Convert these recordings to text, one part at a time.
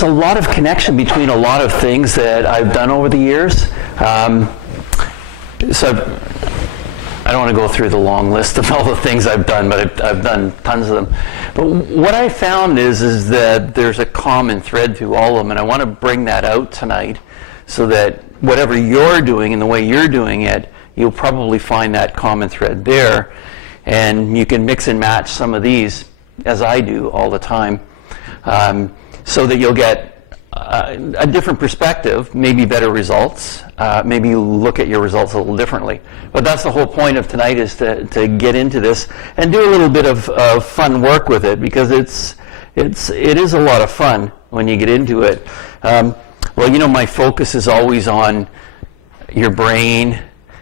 there's a lot of connection between a lot of things that I've done over the years. So I don't want to go through the long list of all the things I've done, but I've done tons of them. But what I found is that there's a common thread through all of them, and I want to bring that out tonight so that whatever you're doing and the way you're doing it, you'll probably find that common thread there. And you can mix and match some of these, as I do all the time, so that you'll get a different perspective, maybe better results. Maybe you look at your results a little differently. But that's the whole point of tonight, is to get into this and do a little bit of fun work with it, because it is a lot of fun when you get into it. Well, you know, my focus is always on your brain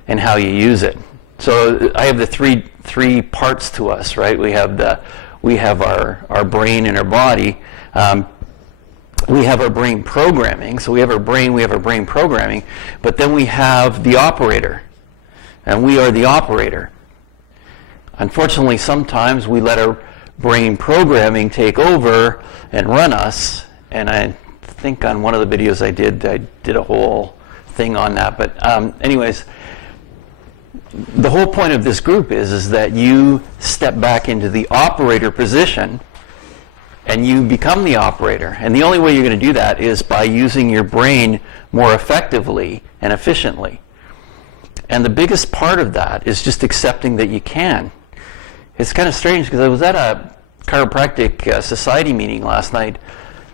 and how you use it. So I have the three parts to us, right? We have our brain and our body. We have our brain programming. So we have our brain programming, but then we have the operator, and we are the operator. Unfortunately, sometimes we let our brain programming take over and run us, and I think on one of the videos I did a whole thing on that. But anyways, the whole point of this group is that you step back into the operator position and you become the operator. And the only way you're going to do that is by using your brain more effectively and efficiently. And the biggest part of that is just accepting that you can. It's kind of strange, because I was at a chiropractic society meeting last night,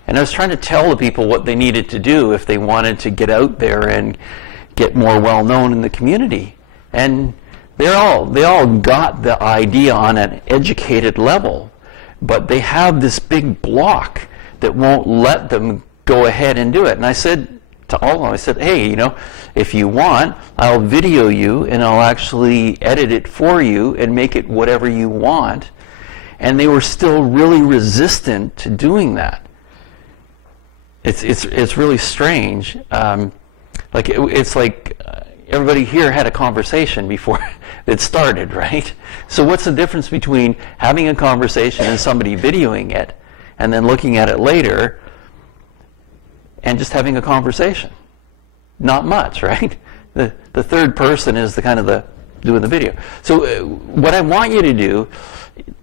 and I was trying to tell the people what they needed to do if they wanted to get out there and get more well known in the community. And they all got the idea on an educated level, but they have this big block that won't let them go ahead and do it. And I said to all of them, I said, hey, you know, if you want, I'll video you and I'll actually edit it for you and make it whatever you want. And they were still really resistant to doing that. It's really strange. It's like everybody here had a conversation before it started, right? So what's the difference between having a conversation and somebody videoing it and then looking at it later and just having a conversation? Not much, right? The third person is doing the video. So what I want you to do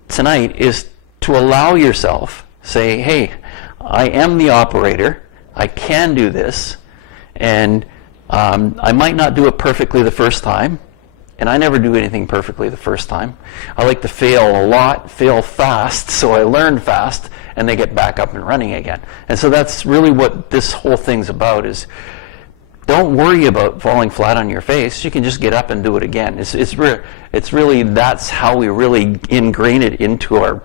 tonight is to allow yourself, say, hey, I am the operator, I can do this, and I might not do it perfectly the first time, and I never do anything perfectly the first time. I like to fail a lot, fail fast, so I learn fast, and they get back up and running again. And so that's really what this whole thing's about, is don't worry about falling flat on your face. You can just get up and do it again. It's really, that's how we really ingrain it into our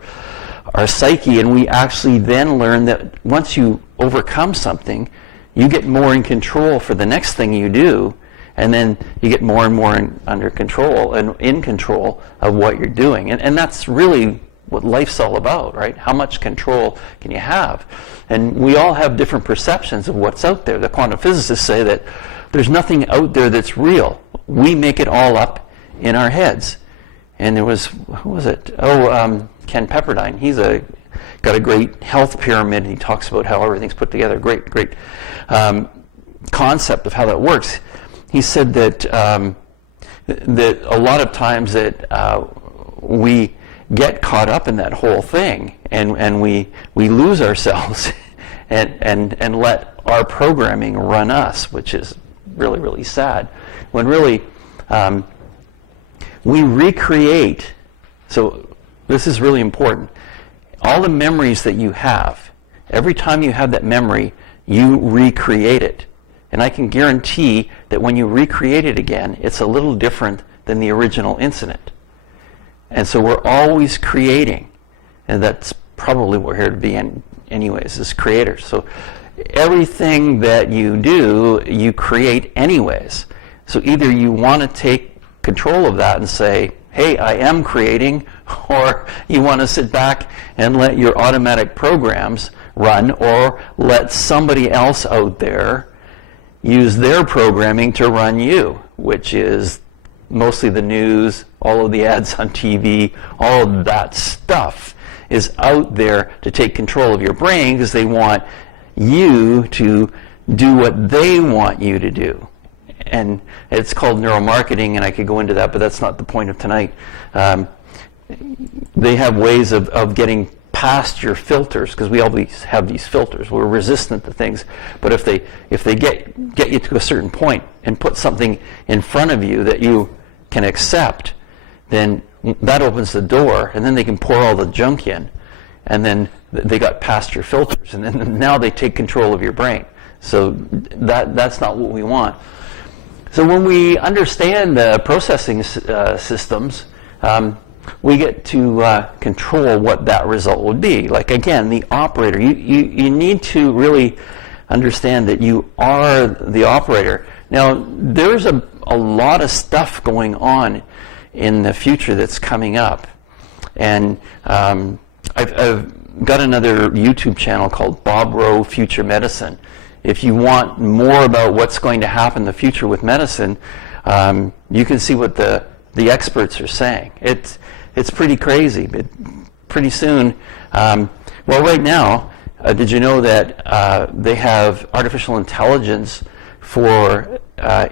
psyche, and we actually then learn that once you overcome something, you get more in control for the next thing you do, and then you get more and more under control and in control of what you're doing. And that's really what life's all about, right? How much control can you have? And we all have different perceptions of what's out there. The quantum physicists say that there's nothing out there that's real. We make it all up in our heads. And there was, who was it? Ken Pepperdine. He's got a great health pyramid, and he talks about how everything's put together. Great concept of how that works. He said that that a lot of times that we get caught up in that whole thing, and we lose ourselves and let our programming run us, which is really, really sad. When really we recreate. So this is really important. All the memories that you have, every time you have that memory, you recreate it. And I can guarantee that when you recreate it again, it's a little different than the original incident. And so we're always creating. And that's probably what we're here to be anyways, as creators. So everything that you do, you create anyways. So either you want to take control of that and say, hey, I am creating, or you want to sit back and let your automatic programs run, or let somebody else out there use their programming to run you, which is mostly the news, all of the ads on TV, all of that stuff is out there to take control of your brain, because they want you to do what they want you to do. And it's called neuromarketing, and I could go into that, but that's not the point of tonight. They have ways of getting past your filters, because we always have these filters. We're resistant to things. But if they get you to a certain point and put something in front of you that you can accept, then that opens the door, and then they can pour all the junk in, and then they got past your filters, and then now they take control of your brain. So that's not what we want. So when we understand the processing systems, we get to control what that result would be. Like, again, the operator. You need to really understand that you are the operator. Now, there's a lot of stuff going on in the future that's coming up. And I've got another YouTube channel called Bob Rowe Future Medicine. If you want more about what's going to happen in the future with medicine, you can see what the experts are saying. It's pretty crazy, but pretty soon, well, right now, did you know that they have artificial intelligence for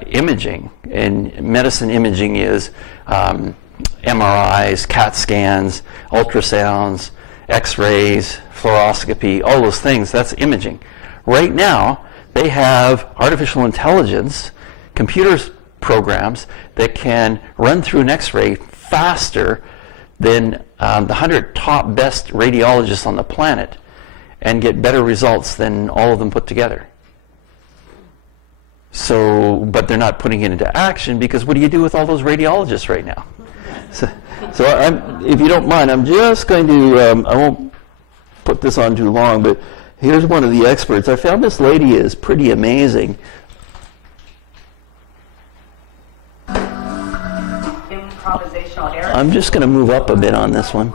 imaging? And medicine imaging is MRIs, CAT scans, ultrasounds, X-rays, fluoroscopy, all those things. That's imaging. Right now, they have artificial intelligence, computers programs that can run through an X-ray faster than the 100 top best radiologists on the planet and get better results than all of them put together. So, but they're not putting it into action, because what do you do with all those radiologists right now? So if you don't mind, I'm just going to, I won't put this on too long, but here's one of the experts. I found this lady is pretty amazing. Improvisational error. I'm just going to move up a bit on this one.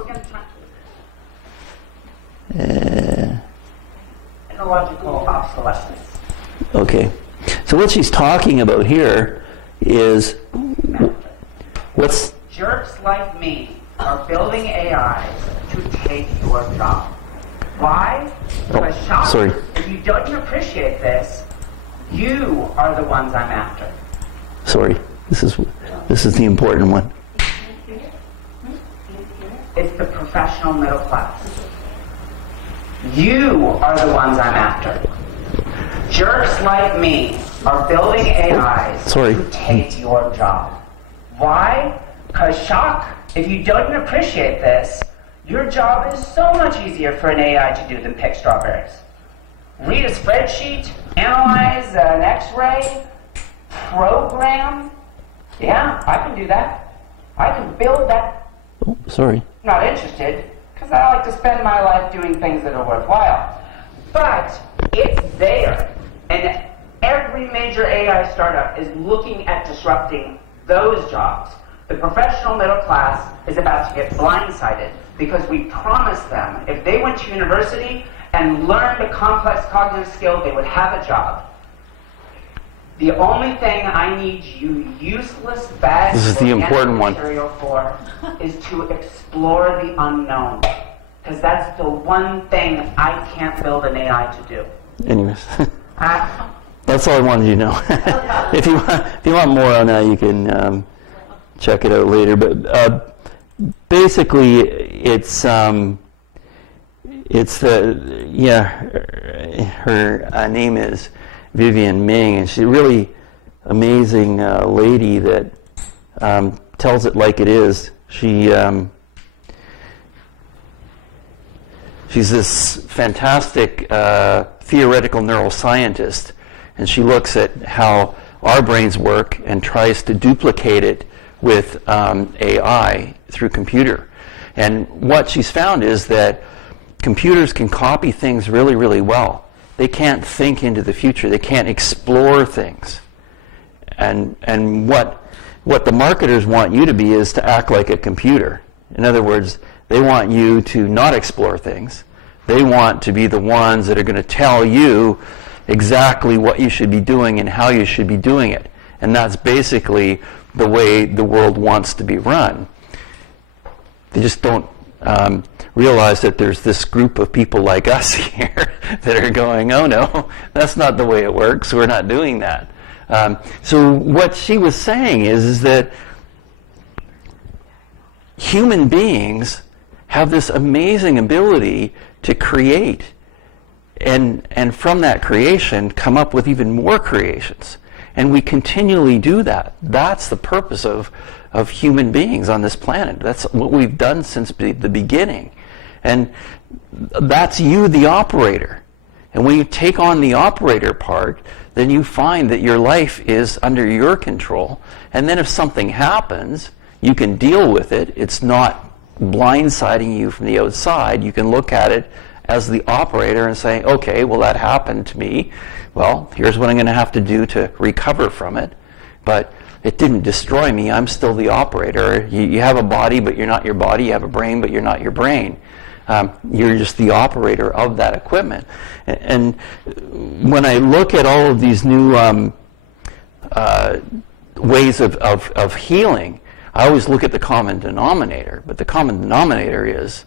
Technological obsolescence. Okay. So what she's talking about here is what's... Jerks like me are building AIs to take your job. Why? Because sorry. If you don't appreciate this, you are the ones I'm after. Sorry. This is the important one. It's the professional middle class. You are the ones I'm after. Jerks like me are building AIs to take your job. Why? Because if you don't appreciate this, your job is so much easier for an AI to do than pick strawberries. Read a spreadsheet, analyze an X-ray, program. Yeah, I can do that. I can build that. Oh, sorry. Not interested, because I like to spend my life doing things that are worthwhile. But it's there. And every major AI startup is looking at disrupting those jobs. The professional middle class is about to get blindsided, because we promised them if they went to university and learned a complex cognitive skill, they would have a job. The only thing I need you useless bags this is the important one material for is to explore the unknown, because that's the one thing I can't build an AI to do. Anyways, that's all I wanted you to know. If you want more on that, you can check it out later. But basically, it's her name is Vivian Ming, and she's a really amazing lady that tells it like it is. She's this fantastic theoretical neuroscientist, and she looks at how our brains work and tries to duplicate it with AI through computer. And what she's found is that computers can copy things really, really well. They can't think into the future. They can't explore things. And what the marketers want you to be is to act like a computer. In other words, they want you to not explore things. They want to be the ones that are going to tell you exactly what you should be doing and how you should be doing it. And that's basically the way the world wants to be run. They just don't realize that there's this group of people like us here that are going, oh no, that's not the way it works. We're not doing that. So what she was saying is that human beings have this amazing ability to create, and from that creation come up with even more creations. And we continually do that. That's the purpose of human beings on this planet. That's what we've done since the beginning. And that's you, the operator. And when you take on the operator part, then you find that your life is under your control. And then if something happens, you can deal with it. It's not blindsiding you from the outside. You can look at it as the operator and say, okay, well, that happened to me. Well, here's what I'm going to have to do to recover from it. But it didn't destroy me. I'm still the operator. You have a body, but you're not your body. You have a brain, but you're not your brain. You're just the operator of that equipment. And when I look at all of these new ways of healing, I always look at the common denominator. But the common denominator is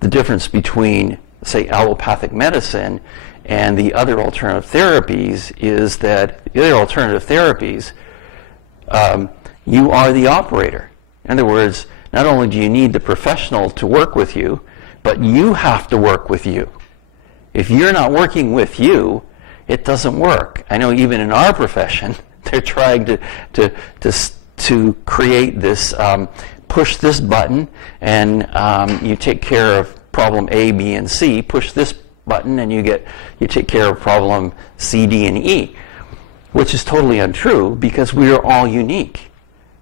the difference between, say, allopathic medicine and the other alternative therapies is that the other alternative therapies, you are the operator. In other words, not only do you need the professional to work with you, but you have to work with you. If you're not working with you, it doesn't work. I know even in our profession, they're trying to create this, push this button, and you take care of problem A, B, and C. Push this button, and you take care of problem C, D, and E, which is totally untrue because we are all unique.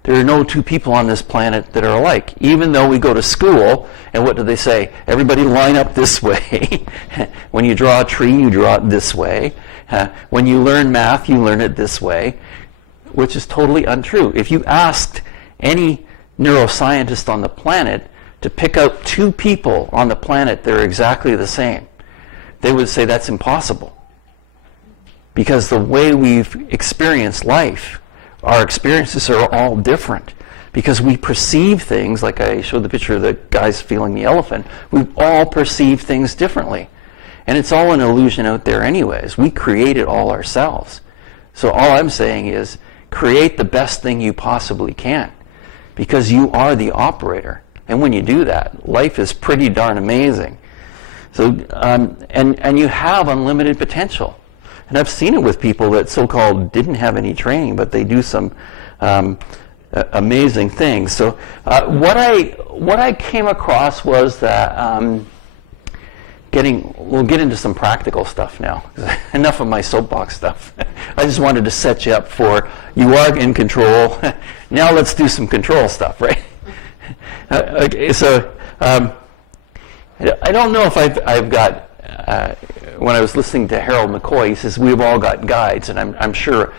There are no two people on this planet that are alike. Even though we go to school, and what do they say? Everybody line up this way. When you draw a tree, you draw it this way. When you learn math, you learn it this way, which is totally untrue. If you asked any neuroscientist on the planet to pick out two people on the planet that are exactly the same, they would say that's impossible. Because the way we've experienced life, our experiences are all different. Because we perceive things, like I showed the picture of the guys feeling the elephant, we all perceive things differently. And it's all an illusion out there anyways. We create it all ourselves. So all I'm saying is, create the best thing you possibly can. Because you are the operator. And when you do that, life is pretty darn amazing. So, and you have unlimited potential. And I've seen it with people that so-called didn't have any training, but they do some amazing things. So what I came across was that we'll get into some practical stuff now. Enough of my soapbox stuff. I just wanted to set you up for, you are in control. Now let's do some control stuff, right? Okay, so I don't know if I've got, when I was listening to Harold McCoy, he says, we've all got guides, and I'm sure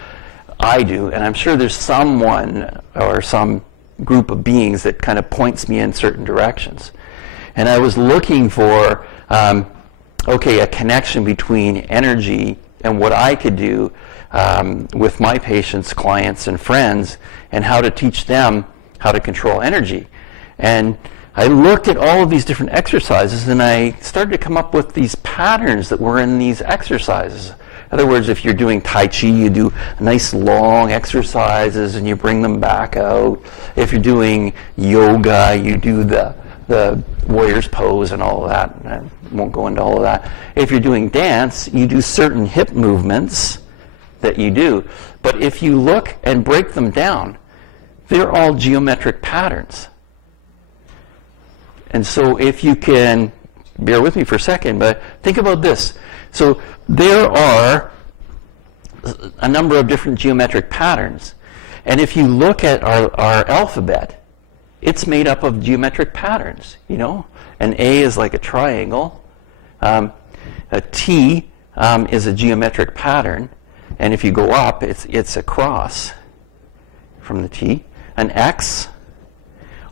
I do, and I'm sure there's someone or some group of beings that kind of points me in certain directions. And I was looking for, a connection between energy and what I could do with my patients, clients, and friends, and how to teach them how to control energy. And I looked at all of these different exercises, and I started to come up with these patterns that were in these exercises. In other words, if you're doing Tai Chi, you do nice long exercises and you bring them back out. If you're doing yoga, you do the warrior's pose and all of that. I won't go into all of that. If you're doing dance, you do certain hip movements that you do. But if you look and break them down, they're all geometric patterns. And so if you can, bear with me for a second, but think about this. So there are a number of different geometric patterns. And if you look at our alphabet, it's made up of geometric patterns, you know. An A is like a triangle. A T is a geometric pattern. And if you go up, it's a cross from the T. An X,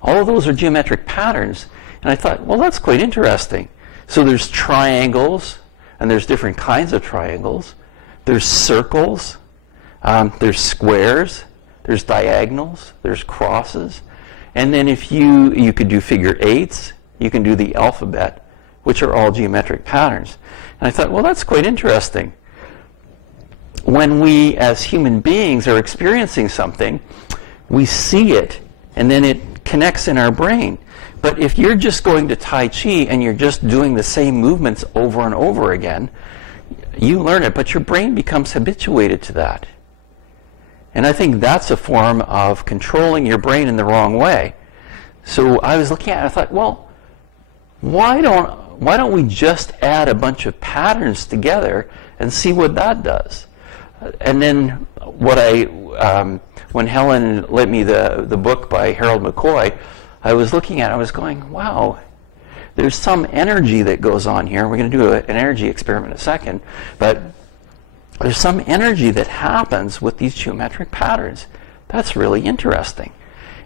all of those are geometric patterns. And I thought, well, that's quite interesting. So there's triangles, and there's different kinds of triangles. There's circles, there's squares, there's diagonals, there's crosses. And then if you could do figure eights, you can do the alphabet, which are all geometric patterns. And I thought, well, that's quite interesting. When we, as human beings, are experiencing something, we see it, and then it connects in our brain. But if you're just going to Tai Chi and you're just doing the same movements over and over again, you learn it, but your brain becomes habituated to that. And I think that's a form of controlling your brain in the wrong way. So I was looking at it, I thought, well, why don't we just add a bunch of patterns together and see what that does? And then when Helen lent me the book by Harold McCoy, I was looking at it, I was going, wow, there's some energy that goes on here. We're going to do an energy experiment in a second, but there's some energy that happens with these geometric patterns. That's really interesting.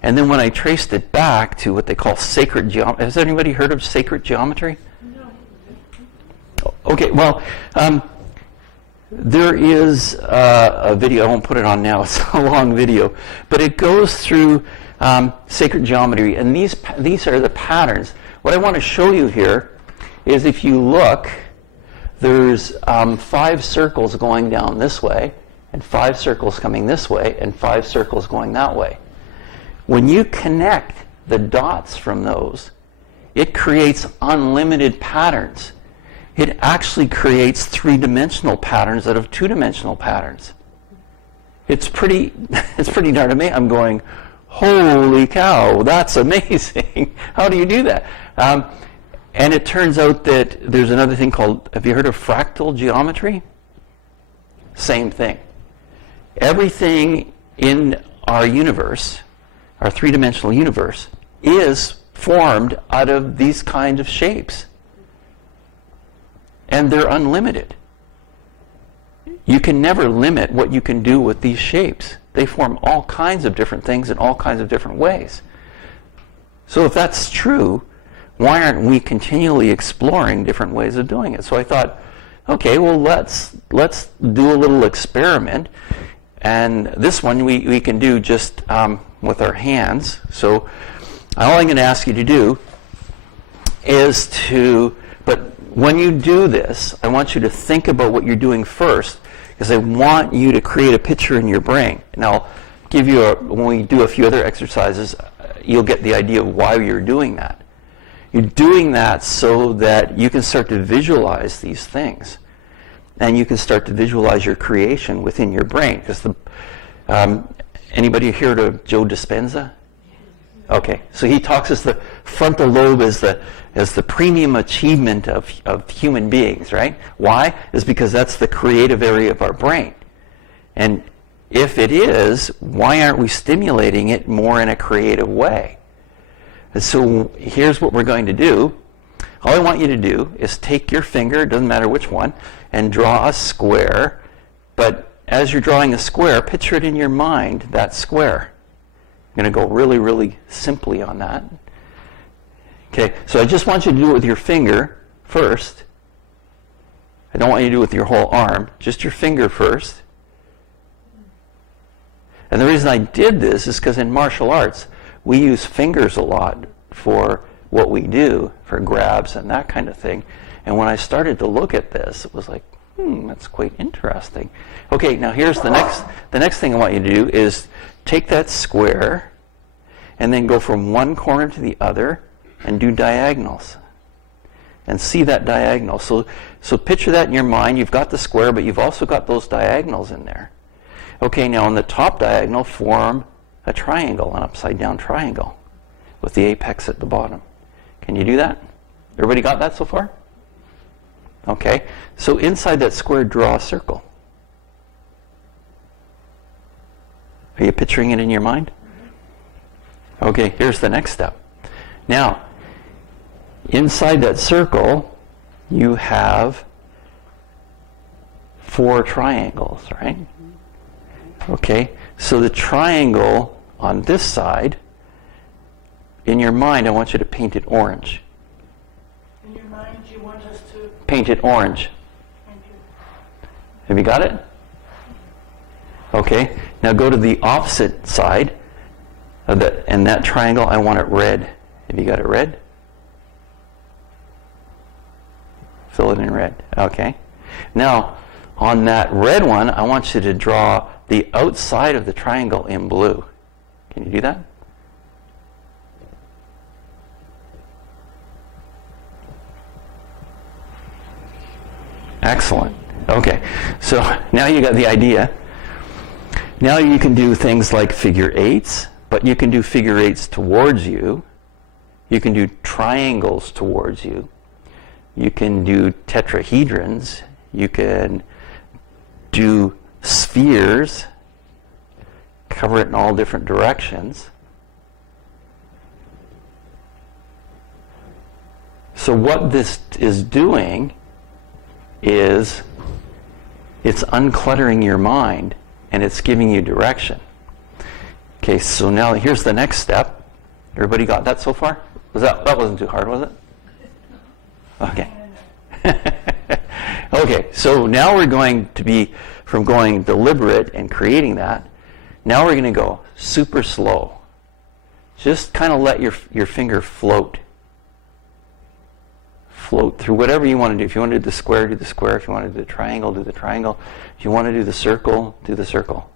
And then when I traced it back to what they call sacred geometry, has anybody heard of sacred geometry? No. Okay, well, there is a video, I won't put it on now, it's a long video, but it goes through sacred geometry, and these are the patterns. What I want to show you here is if you look, there's 5 circles going down this way, and 5 circles coming this way, and 5 circles going that way. When you connect the dots from those, it creates unlimited patterns. It actually creates 3-dimensional patterns out of 2-dimensional patterns. It's pretty darn amazing. I'm going, holy cow, that's amazing. How do you do that? And it turns out that there's another thing called, have you heard of fractal geometry? Same thing. Everything in our universe, our 3-dimensional universe, is formed out of these kinds of shapes. And they're unlimited. You can never limit what you can do with these shapes. They form all kinds of different things in all kinds of different ways. So if that's true, why aren't we continually exploring different ways of doing it? So I thought, okay, well, let's do a little experiment. And this one we can do just with our hands. So all I'm going to ask you to do is but when you do this, I want you to think about what you're doing first, because I want you to create a picture in your brain. And I'll give you, when we do a few other exercises, you'll get the idea of why you're doing that. You're doing that so that you can start to visualize these things. And you can start to visualize your creation within your brain. Because anybody heard of Joe Dispenza? Okay, so he talks as the frontal lobe as the premium achievement of human beings, right? Why? Is because that's the creative area of our brain. And if it is, why aren't we stimulating it more in a creative way? And so here's what we're going to do. All I want you to do is take your finger, it doesn't matter which one, and draw a square. But as you're drawing a square, picture it in your mind, that square. I'm going to go really, really simply on that. Okay, so I just want you to do it with your finger first. I don't want you to do it with your whole arm, just your finger first. And the reason I did this is because in martial arts, we use fingers a lot for what we do, for grabs and that kind of thing. And when I started to look at this, it was like, that's quite interesting. Okay, now here's the next thing I want you to do is take that square and then go from one corner to the other and do diagonals. And see that diagonal. So picture that in your mind. You've got the square, but you've also got those diagonals in there. Okay, now on the top diagonal, form a triangle, an upside down triangle, with the apex at the bottom. Can you do that? Everybody got that so far? Okay, so inside that square, draw a circle. Are you picturing it in your mind? Okay, here's the next step. Now, inside that circle, you have 4 triangles, right? Okay, so the triangle on this side, in your mind, I want you to paint it orange. In your mind, you want us to paint it orange. thank you. Have you got it? Okay, now go to the opposite side of and that triangle, I want it red. Have you got it red? circle it in red. Okay. Now, on that red one, I want you to draw the outside of the triangle in blue. Can you do that? Excellent. Okay. So now you got the idea. Now you can do things like figure eights, but you can do figure eights towards you. You can do triangles towards you. You can do tetrahedrons. You can do spheres, cover it in all different directions. So what this is doing is it's uncluttering your mind and it's giving you direction. Okay, so now here's the next step. Everybody got that so far? That wasn't too hard, was it? Okay. Okay, so now we're going to be from going deliberate and creating that. Now we're going to go super slow. Just kind of let your finger float. Float through whatever you want to do. If you want to do the square, do the square. If you want to do the triangle, do the triangle. If you want to do the circle, do the circle.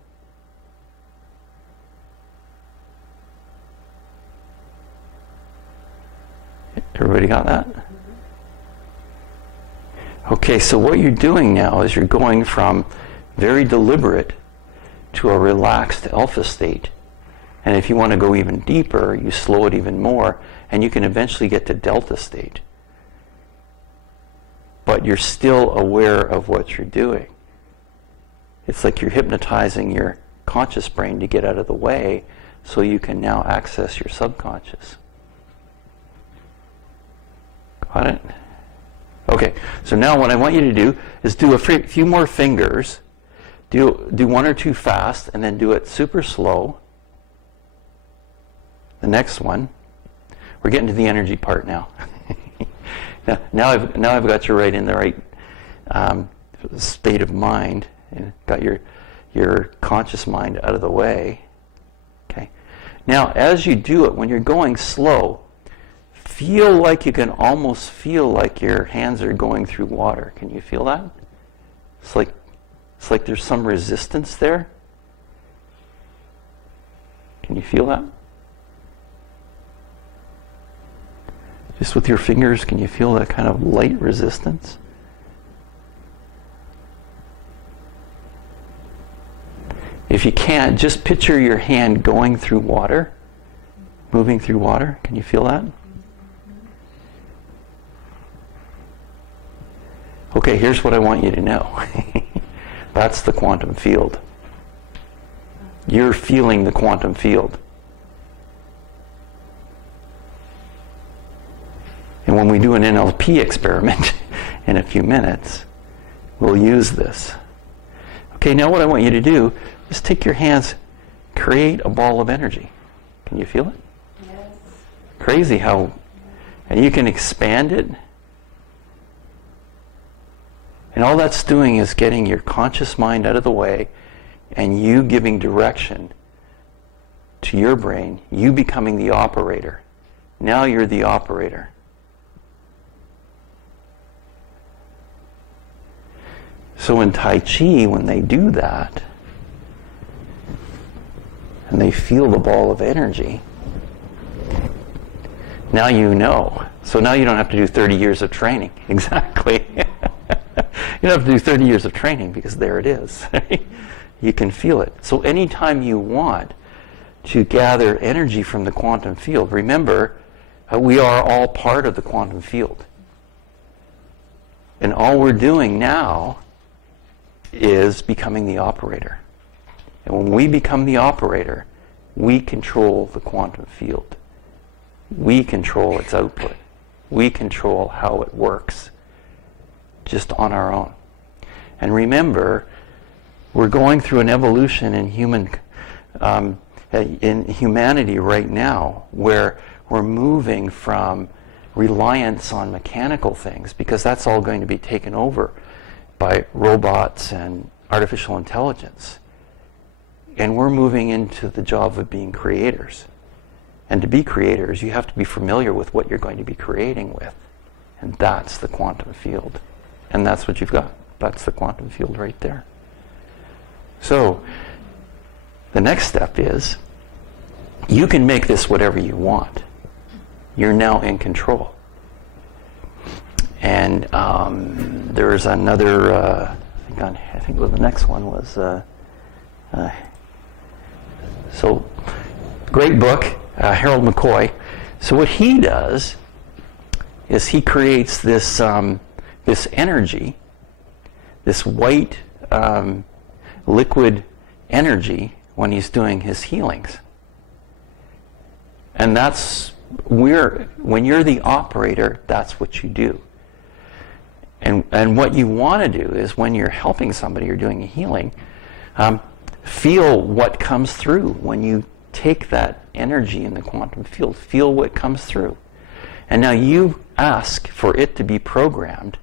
Everybody got that? Okay, so what you're doing now is you're going from very deliberate to a relaxed alpha state. And if you want to go even deeper, you slow it even more, and you can eventually get to delta state. But you're still aware of what you're doing. It's like you're hypnotizing your conscious brain to get out of the way so you can now access your subconscious. Got it? Okay, so now what I want you to do is do a few more fingers. Do one or two fast, and then do it super slow. The next one. We're getting to the energy part now. now I've got you right in the right state of mind, and got your conscious mind out of the way. Okay. Now, as you do it, when you're going slow, feel like you can almost feel like your hands are going through water. Can you feel that? It's like there's some resistance there. Can you feel that? Just with your fingers, can you feel that kind of light resistance? If you can't, just picture your hand going through water, moving through water. Can you feel that? Okay, here's what I want you to know. That's the quantum field. You're feeling the quantum field. And when we do an NLP experiment in a few minutes, we'll use this. Okay, now what I want you to do is take your hands, create a ball of energy. Can you feel it? Yes. Crazy how, and you can expand it. And all that's doing is getting your conscious mind out of the way and you giving direction to your brain, you becoming the operator. Now you're the operator. So in Tai Chi, when they do that, and they feel the ball of energy, now you know. So now you don't have to do 30 years of training. Exactly. You don't have to do 30 years of training because there it is. You can feel it. So anytime you want to gather energy from the quantum field, remember, we are all part of the quantum field. And all we're doing now is becoming the operator. And when we become the operator, we control the quantum field. We control its output. We control how it works, just on our own. And remember, we're going through an evolution in humanity right now, where we're moving from reliance on mechanical things, because that's all going to be taken over by robots and artificial intelligence. And we're moving into the job of being creators. And to be creators, you have to be familiar with what you're going to be creating with. And that's the quantum field. And that's what you've got. That's the quantum field right there. So the next step is you can make this whatever you want. You're now in control. And there's another, I think the next one was, so great book, Harold McCoy. So what he does is he creates this, this energy, this white liquid energy when he's doing his healings. And that's when you're the operator, that's what you do. And what you want to do is when you're helping somebody or doing a healing, feel what comes through when you take that energy in the quantum field. Feel what comes through. And now you ask for it to be programmed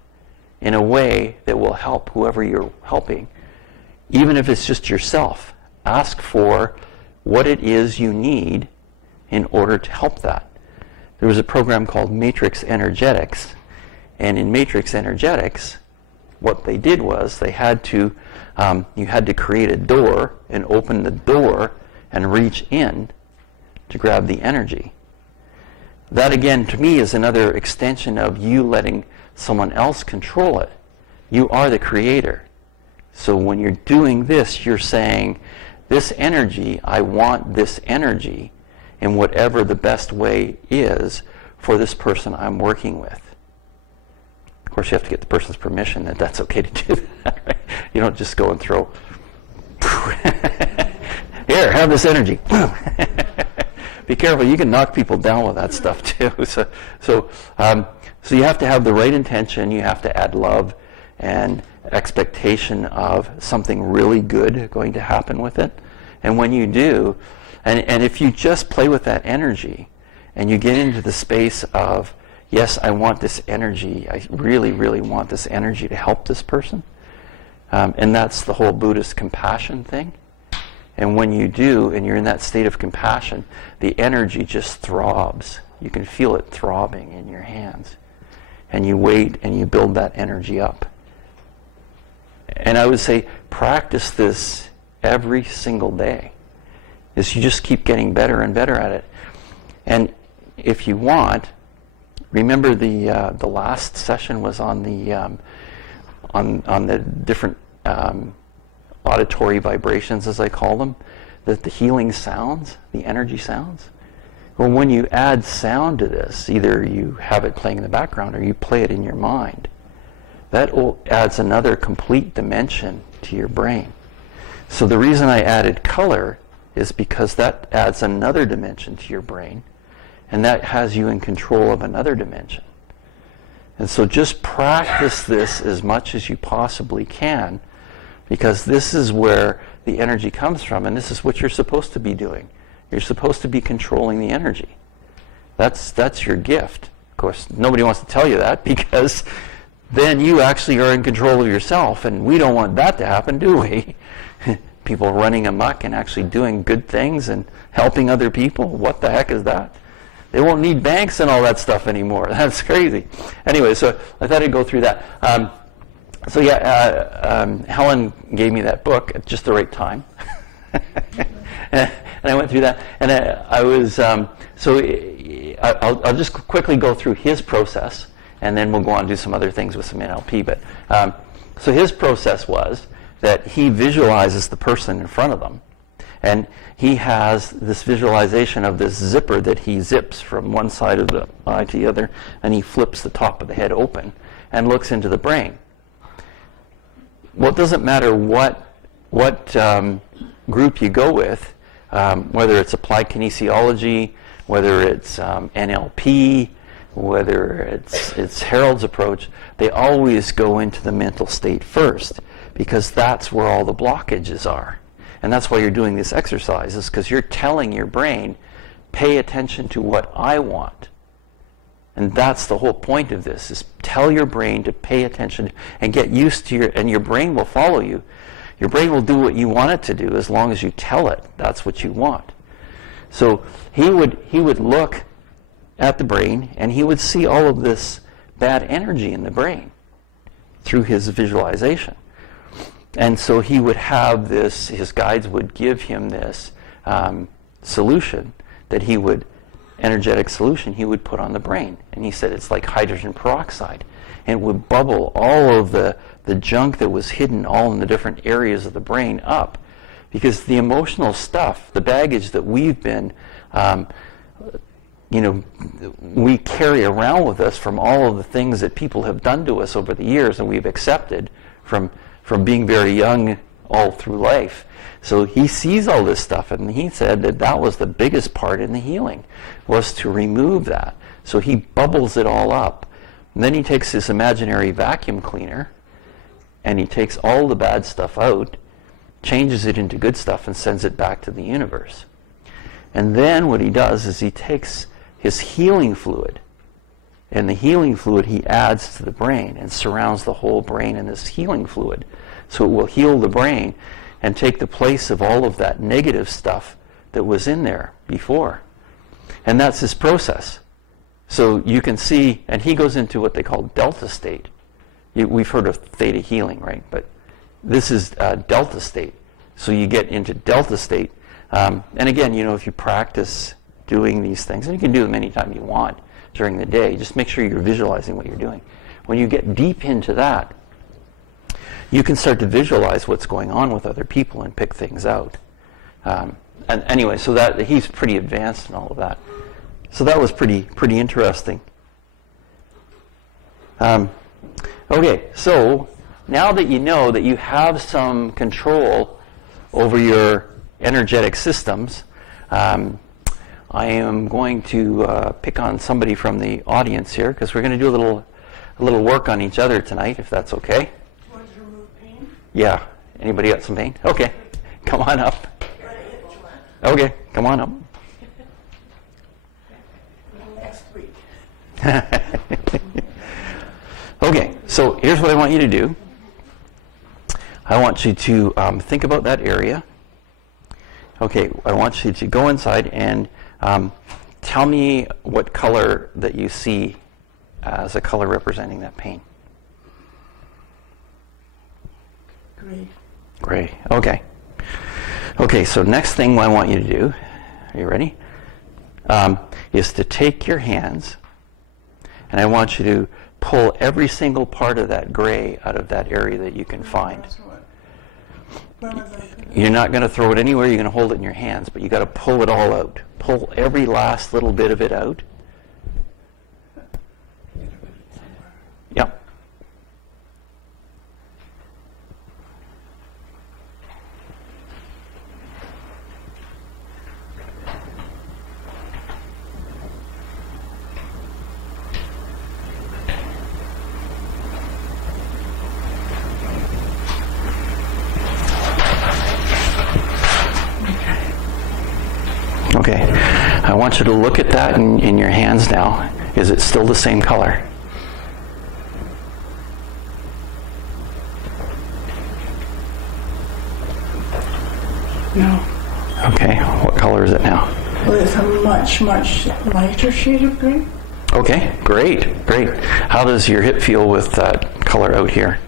in a way that will help whoever you're helping. Even if it's just yourself, ask for what it is you need in order to help that. There was a program called Matrix Energetics, and in Matrix Energetics, what they did was they had to, you had to create a door and open the door and reach in to grab the energy. That again, to me, is another extension of you letting someone else control it. You are the creator. So when you're doing this, you're saying, this energy, I want this energy in whatever the best way is for this person I'm working with. Of course, you have to get the person's permission that that's okay to do that, right? You don't just go and throw, here, have this energy. Be careful, you can knock people down with that stuff too. So you have to have the right intention, you have to add love and expectation of something really good going to happen with it. And when you do, and if you just play with that energy and you get into the space of, yes, I want this energy, I really, really want this energy to help this person, and that's the whole Buddhist compassion thing. And when you do, and you're in that state of compassion, the energy just throbs. You can feel it throbbing in your hands. And you wait and you build that energy up. And I would say practice this every single day. Is you just keep getting better and better at it. And if you want, remember the last session was on the different auditory vibrations, as I call them, the healing sounds, the energy sounds. Well, when you add sound to this, either you have it playing in the background or you play it in your mind, that adds another complete dimension to your brain. So the reason I added color is because that adds another dimension to your brain, and that has you in control of another dimension. And so just practice this as much as you possibly can, because this is where the energy comes from, and this is what you're supposed to be doing. You're supposed to be controlling the energy. That's your gift. Of course, nobody wants to tell you that, because then you actually are in control of yourself, and we don't want that to happen, do we? People running amok and actually doing good things and helping other people. What the heck is that? They won't need banks and all that stuff anymore. That's crazy. Anyway, so I thought I'd go through that. Helen gave me that book at just the right time. And I went through that. And I was, I'll just quickly go through his process, and then we'll go on and do some other things with some NLP. But so his process was that he visualizes the person in front of them, and he has this visualization of this zipper that he zips from one side of the eye to the other, and he flips the top of the head open and looks into the brain. Well, it doesn't matter what group you go with, whether it's applied kinesiology, whether it's NLP, whether it's Harold's approach, they always go into the mental state first, because that's where all the blockages are. And that's why you're doing this exercise, is because you're telling your brain, pay attention to what I want. And that's the whole point of this, is tell your brain to pay attention and get used to and your brain will follow you. Your brain will do what you want it to do as long as you tell it that's what you want. So he would look at the brain, and he would see all of this bad energy in the brain. through his visualization. And so he would have this, his guides would give him this solution that he would, energetic solution he would put on the brain. And he said it's like hydrogen peroxide. And it would bubble all of the junk that was hidden all in the different areas of the brain up. Because the emotional stuff, the baggage that we've been, we carry around with us from all of the things that people have done to us over the years and we've accepted from being very young all through life. So he sees all this stuff, and he said that was the biggest part in the healing, was to remove that. So he bubbles it all up. And then he takes this imaginary vacuum cleaner, and he takes all the bad stuff out, changes it into good stuff, and sends it back to the universe. And then what he does is he takes his healing fluid, and the healing fluid he adds to the brain and surrounds the whole brain in this healing fluid. So it will heal the brain and take the place of all of that negative stuff that was in there before. And that's his process. So you can see, and he goes into what they call delta state. We've heard of theta healing, right? But this is delta state. So you get into delta state. And again, if you practice doing these things, and you can do them anytime you want during the day, just make sure you're visualizing what you're doing. When you get deep into that, you can start to visualize what's going on with other people and pick things out. And anyway, so that he's pretty advanced in all of that. So that was pretty interesting. Okay, so now that you know that you have some control over your energetic systems, I am going to pick on somebody from the audience here because we're going to do a little work on each other tonight, if that's okay. Want to remove pain? Yeah. Anybody got some pain? Okay. Come on up. Okay. Come on up. Last week. Okay. So here's what I want you to do. I want you to think about that area. Okay. I want you to go inside and tell me what color that you see as a color representing that pain. Gray. Gray. Okay. Okay, so next thing I want you to do, are you ready? Is to take your hands, and I want you to pull every single part of that gray out of that area that you can find. You're not going to throw it anywhere, you're going to hold it in your hands, but you got to pull it all out. Pull every last little bit of it out. Yep. Okay, I want you to look at that in your hands now. Is it still the same color? No. Okay, what color is it now? Well, it's a much, much lighter shade of grey. Okay, great, great. How does your hip feel with that color out here?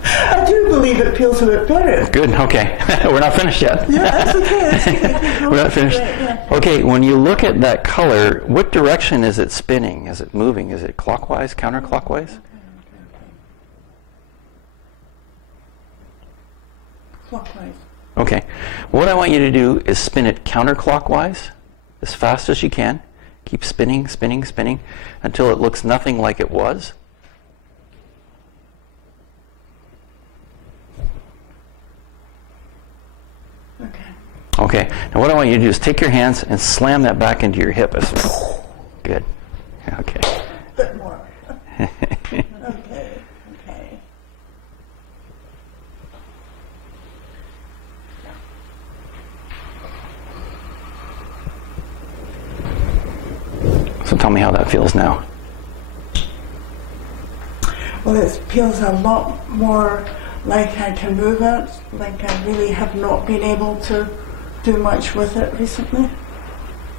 I do believe it feels a bit better. Good, okay. We're not finished yet. Yeah, that's okay. That's okay. We're not finished. Yeah. Okay, when you look at that color, what direction is it spinning? Is it moving? Is it clockwise, counterclockwise? Clockwise. Okay. What I want you to do is spin it counterclockwise as fast as you can. Keep spinning, spinning, spinning until it looks nothing like it was. Okay. Okay. Now what I want you to do is take your hands and slam that back into your hip. Good. Okay. A bit more. Okay. Okay. So tell me how that feels now. Well, it feels a lot more like I can move it, like I really have not been able to do much with it recently.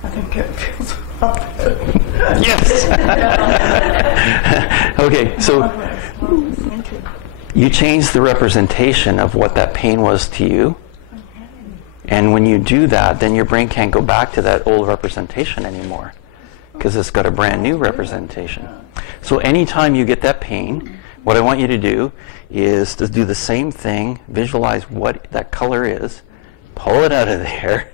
I think it feels a lot better. Yes. Okay, so Thank you. you change the representation of what that pain was to you. And when you do that, then your brain can't go back to that old representation anymore because it's got a brand new representation. So anytime you get that pain, what I want you to do is to do the same thing, visualize what that color is, pull it out of there,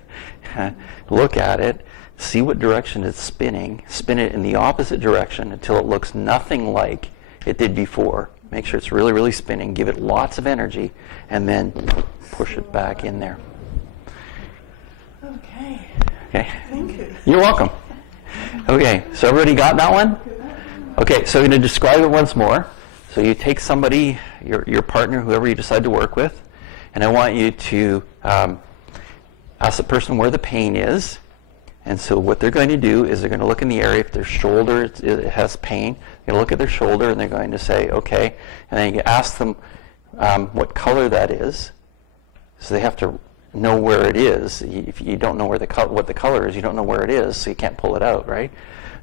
look at it, see what direction it's spinning, spin it in the opposite direction until it looks nothing like it did before. Make sure it's really, really spinning, give it lots of energy, and then push it back in there. Okay. Okay. Thank you. You're welcome. Okay, so everybody got that one? Okay, so I'm going to describe it once more. So you take somebody, your partner, whoever you decide to work with, and I want you to ask the person where the pain is. And so what they're going to do is they're going to look in the area. If their shoulder it has pain, they're going to look at their shoulder and they're going to say, okay. And then you ask them what color that is. So they have to know where it is. If you don't know where what the color is, you don't know where it is, so you can't pull it out, right?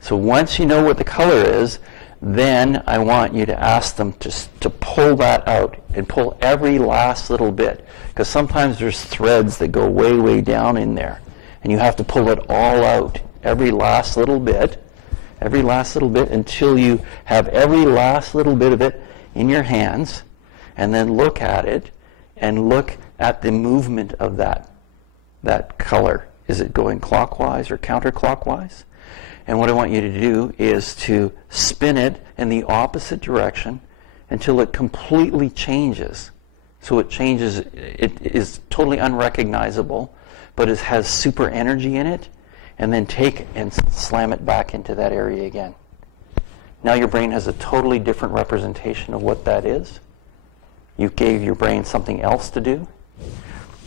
So once you know what the color is, then I want you to ask them to pull that out and pull every last little bit. Because sometimes there's threads that go way, way down in there. And you have to pull it all out, every last little bit, until you have every last little bit of it in your hands, and then look at it and look at the movement of that color. Is it going clockwise or counterclockwise? And what I want you to do is to spin it in the opposite direction until it completely changes. So it changes, it is totally unrecognizable, but it has super energy in it, and then take and slam it back into that area again. Now your brain has a totally different representation of what that is. You gave your brain something else to do.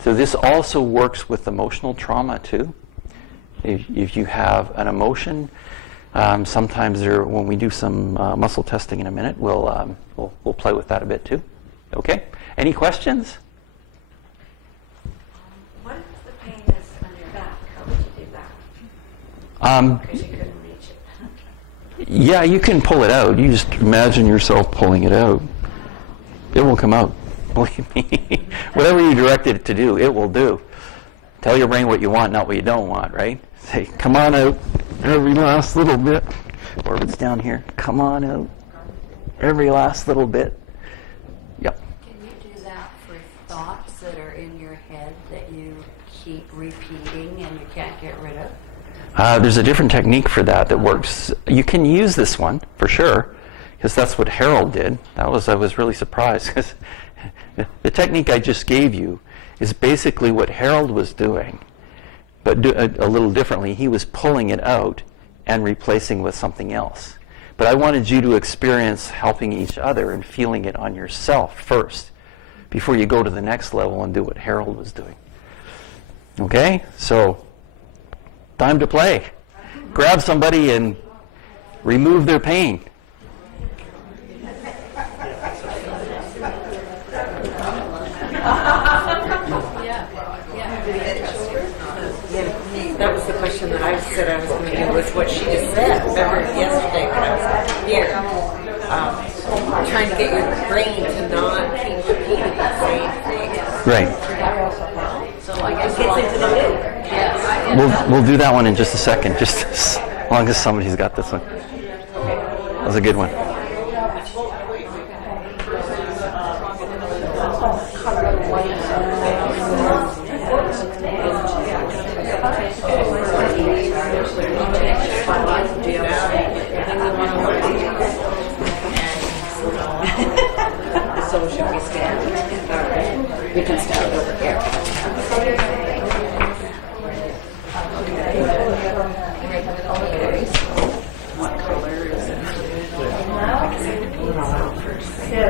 So this also works with emotional trauma too. If you have an emotion, sometimes when we do some muscle testing in a minute, we'll play with that a bit too. Okay? Any questions? What if the pain is on your back? How would you do that? Because you couldn't reach it. Yeah, you can pull it out. You just imagine yourself pulling it out. It will come out. Believe me. Whatever you direct it to do, it will do. Tell your brain what you want, not what you don't want, right? Say, come on out, every last little bit. Or if it's down here, come on out, every last little bit. Yep. Can you do that for thoughts that are in your head that you keep repeating and you can't get rid of? There's a different technique for that works. You can use this one, for sure, because that's what Harold did. I was really surprised, because the technique I just gave you is basically what Harold was doing, but a little differently. He was pulling it out and replacing with something else. But I wanted you to experience helping each other and feeling it on yourself first, before you go to the next level and do what Harold was doing. Okay? So, time to play. Grab somebody and remove their pain. That was the question that I said I was going to do, was what she just said. Remember yesterday when I was here, trying to get your brain to not keep repeating the same thing. Right. So like it gets into the loop. Yes. We'll do that one in just a second, just as long as somebody's got this one. That was a good one. So should we stand? We can stand over here. What color is it?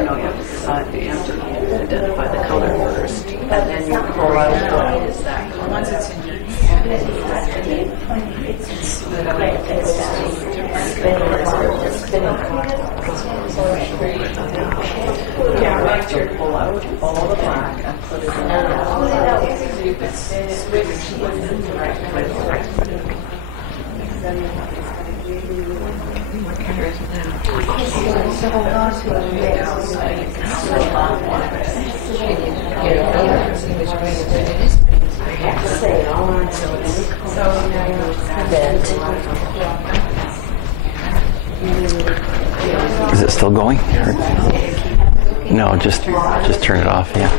No, you have to decide. You have to identify the color first, and then you pull out what is that color. Once it's in your yeah, right. To pull out all the black and put it in there. to hold on to it. Say on Is it still going? Or- No, just turn it off. Yeah.